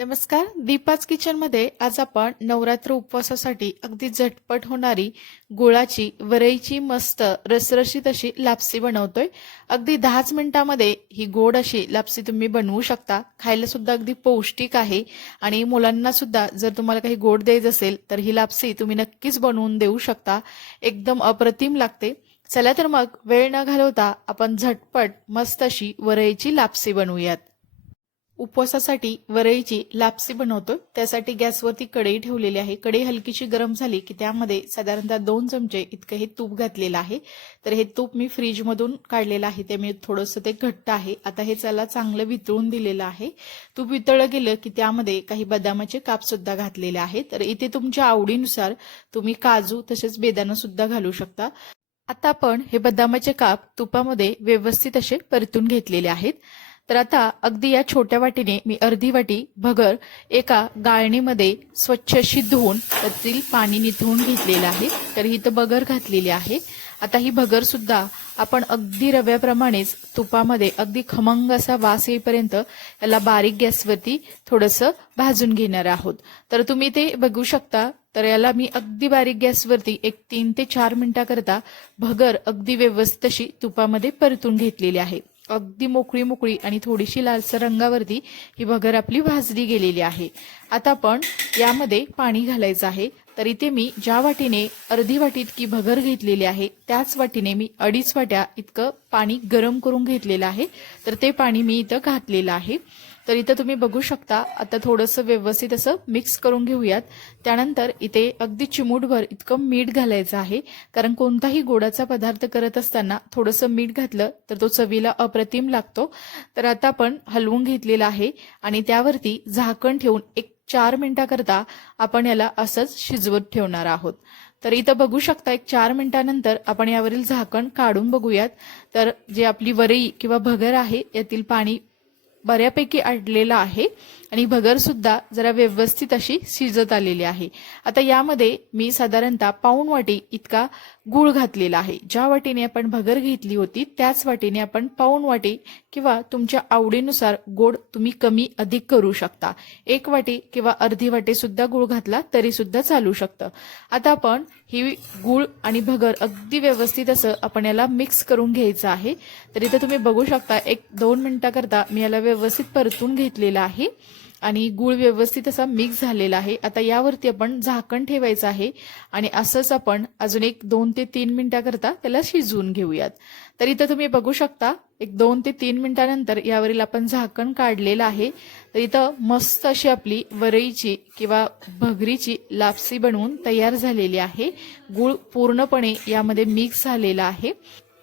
नमस्कार. दीपाच किचनमध्ये आज आपण नवरात्र उपवासासाठी अगदी झटपट होणारी गुळाची वरईची मस्त रसरशीत अशी लापसी बनवतोय. अगदी दहाच मिनिटामध्ये ही गोड अशी लापसी तुम्ही बनवू शकता. खायला सुद्धा अगदी पौष्टिक आहे. आणि मुलांना सुद्धा जर तुम्हाला काही गोड द्यायचं असेल तर ही लापसी तुम्ही नक्कीच बनवून देऊ शकता. एकदम अप्रतिम लागते. चला तर मग वेळ न घालवता आपण झटपट मस्त अशी वरईची लापसी बनवूयात. उपवासासाठी वरईची लापसी बनवतो त्यासाठी गॅसवरती कढई ठेवलेली आहे. कढई हलकीशी गरम झाली की त्यामध्ये साधारणतः दोन चमचे इतकं हे तूप घातलेलं आहे. तर हे तूप मी फ्रीजमधून काढलेलं आहे. ते मी थोडंसं ते घट्ट आहे. आता हे चला चांगलं वितळून दिलेलं आहे. तूप वितळलं गेलं की त्यामध्ये काही बदामाचे काप सुद्धा घातलेले आहेत. तर इथे तुमच्या आवडीनुसार तुम्ही काजू तसेच बेदाणं सुद्धा घालू शकता. आता आपण हे बदामाचे काप तुपामध्ये व्यवस्थित असे परतून घेतलेले आहेत. तर आता अगदी या छोट्या वाटीने मी अर्धी वाटी भगर एका गाळणीमध्ये स्वच्छ अशी धुवून त्यातील पाणी निथळून घेतलेलं आहे. तर ही तर बगर घातलेली आहे. आता ही भगर सुद्धा आपण अगदी रव्याप्रमाणेच तुपामध्ये अगदी खमंग असा वास येईपर्यंत याला बारीक गॅसवरती थोडंसं भाजून घेणार आहोत. तर तुम्ही ते बघू शकता. तर याला मी अगदी बारीक गॅसवरती एक तीन ते चार मिनिटाकरता भगर अगदी व्यवस्थित अशी तुपामध्ये परतून घेतलेली आहे. अगदी मोकळी मोकळी आणि थोडीशी लालसर रंगावरती ही भगर आपली भाजली गेलेली आहे. आता आपण यामध्ये पाणी घालायचं आहे. तर इथे मी ज्या वाटीने अर्धी वाटी इतकी भगर घेतलेली आहे त्याच वाटीने मी अडीच वाट्या इतकं पाणी गरम करून घेतलेलं आहे. तर ते पाणी मी इथं घातलेलं आहे. तर इथं तुम्ही बघू शकता आता थोडंसं व्यवस्थित असं मिक्स करून घेऊयात. त्यानंतर इथे अगदी चिमूटभर इतकं मीठ घालायचं आहे. कारण कोणताही गोडाचा पदार्थ करत असताना थोडंसं मीठ घातलं तर तो चवीला अप्रतिम लागतो. तर आता आपण हलवून घेतलेला आहे आणि त्यावरती झाकण ठेवून एक चार मिनिटाकरता आपण याला असंच शिजवत ठेवणार आहोत. तर इथं बघू शकता एक चार मिनिटानंतर आपण यावरील झाकण काढून बघूयात. तर जे आपली वरई किंवा भगर आहे यातील पाणी बऱ्यापैकी अडलेला आहे. आणि भगरसुद्धा जरा व्यवस्थित अशी शिजत आलेली आहे. आता यामध्ये मी साधारणतः पाऊण वाटी इतका गुळ घातलेला आहे. ज्या वाटीने आपण भगर घेतली होती त्याच वाटीने आपण पाऊण वाटी किंवा तुमच्या आवडीनुसार गोड तुम्ही कमी अधिक करू शकता. एक वाटी किंवा अर्धी वाटी सुद्धा गुळ घातला तरी सुद्धा चालू शकतं. आता आपण ही गुळ आणि भगर अगदी व्यवस्थित असं आपण याला मिक्स करून घ्यायचं आहे. तर इथं तुम्ही बघू शकता एक दोन मिनिटाकरता मी याला व्यवस्थित परतून घेतलेला आहे. आणि गुळ व्यवस्थित असा मिक्स झालेला आहे. आता यावरती आपण झाकण ठेवायचं आहे. आणि असंच आपण अजून एक दोन ते तीन मिनिटाकरता त्याला शिजवून घेऊयात. तर इथं तुम्ही बघू शकता एक दोन ते तीन मिनिटानंतर यावरील आपण झाकण काढलेलं आहे. तर इथं मस्त अशी आपली वरईची किंवा भगरीची लापसी बनवून तयार झालेली आहे. गुळ पूर्णपणे यामध्ये मिक्स झालेला आहे.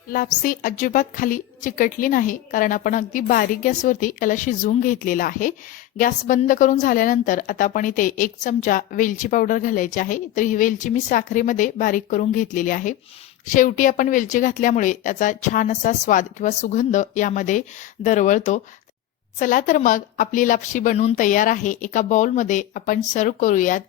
लापसी अजिबात खाली चिकटली नाही कारण आपण अगदी बारीक गॅसवरती याला शिजवून घेतलेला आहे. गॅस बंद करून झाल्यानंतर आता आपण इथे एक चमचा वेलची पावडर घालायची आहे. तर ही वेलची मी साखरेमध्ये बारीक करून घेतलेली आहे. शेवटी आपण वेलची घातल्यामुळे त्याचा छान असा स्वाद किंवा सुगंध यामध्ये दरवळतो. चला तर मग आपली लापशी बनवून तयार आहे. एका बाउलमध्ये आपण सर्व करूयात.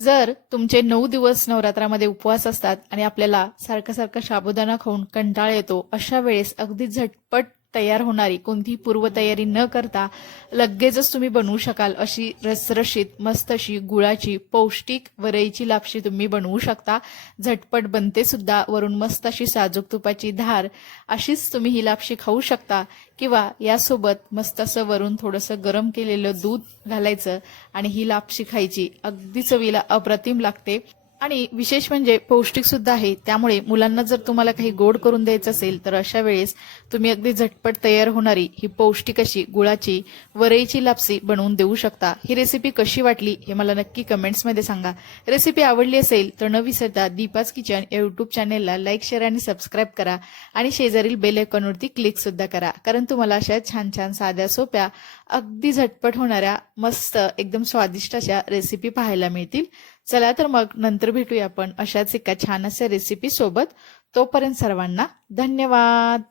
जर तुमचे नऊ दिवस नवरात्रामध्ये उपवास असतात आणि आपल्याला सारखं सारखं साबुदाणा खाऊन कंटाळ येतो अशा वेळेस अगदी झटपट तयार होणारी कोणतीही पूर्वतयारी न करता लगेचच तुम्ही बनवू शकाल अशी रसरशीत मस्त अशी गुळाची पौष्टिक वरईची लापशी तुम्ही बनवू शकता. झटपट बनते सुद्धा वरून मस्त अशी साजूक तुपाची धार अशीच तुम्ही ही लापशी खाऊ शकता. किंवा यासोबत मस्त असं वरून थोडंसं गरम केलेलं दूध घालायचं आणि ही लापशी खायची अगदी चवीला अप्रतिम लागते. आणि विशेष म्हणजे पौष्टिक सुद्धा आहे. त्यामुळे मुलांना जर तुम्हाला काही गोड करून द्यायचं असेल तर अशा वेळेस तुम्ही अगदी झटपट तयार होणारी ही पौष्टिक अशी गुळाची वरईची लापसी बनवून देऊ शकता. ही रेसिपी कशी वाटली हे मला नक्की कमेंट्समध्ये सांगा. रेसिपी आवडली असेल तर न विसरता दीपाज किचन या युट्यूब चॅनेलला लाईक शेअर आणि सबस्क्राईब करा. आणि शेजारील बेल आयकॉनवरती क्लिक सुद्धा करा. कारण तुम्हाला अशा छान छान साध्या सोप्या अगदी झटपट होणाऱ्या मस्त एकदम स्वादिष्ट अशा रेसिपी पाहायला मिळतील. चला तर मग नंतर भेटूया आपण अशाच एका छान अशा रेसिपी सोबत. तोपर्यंत सर्वांना धन्यवाद.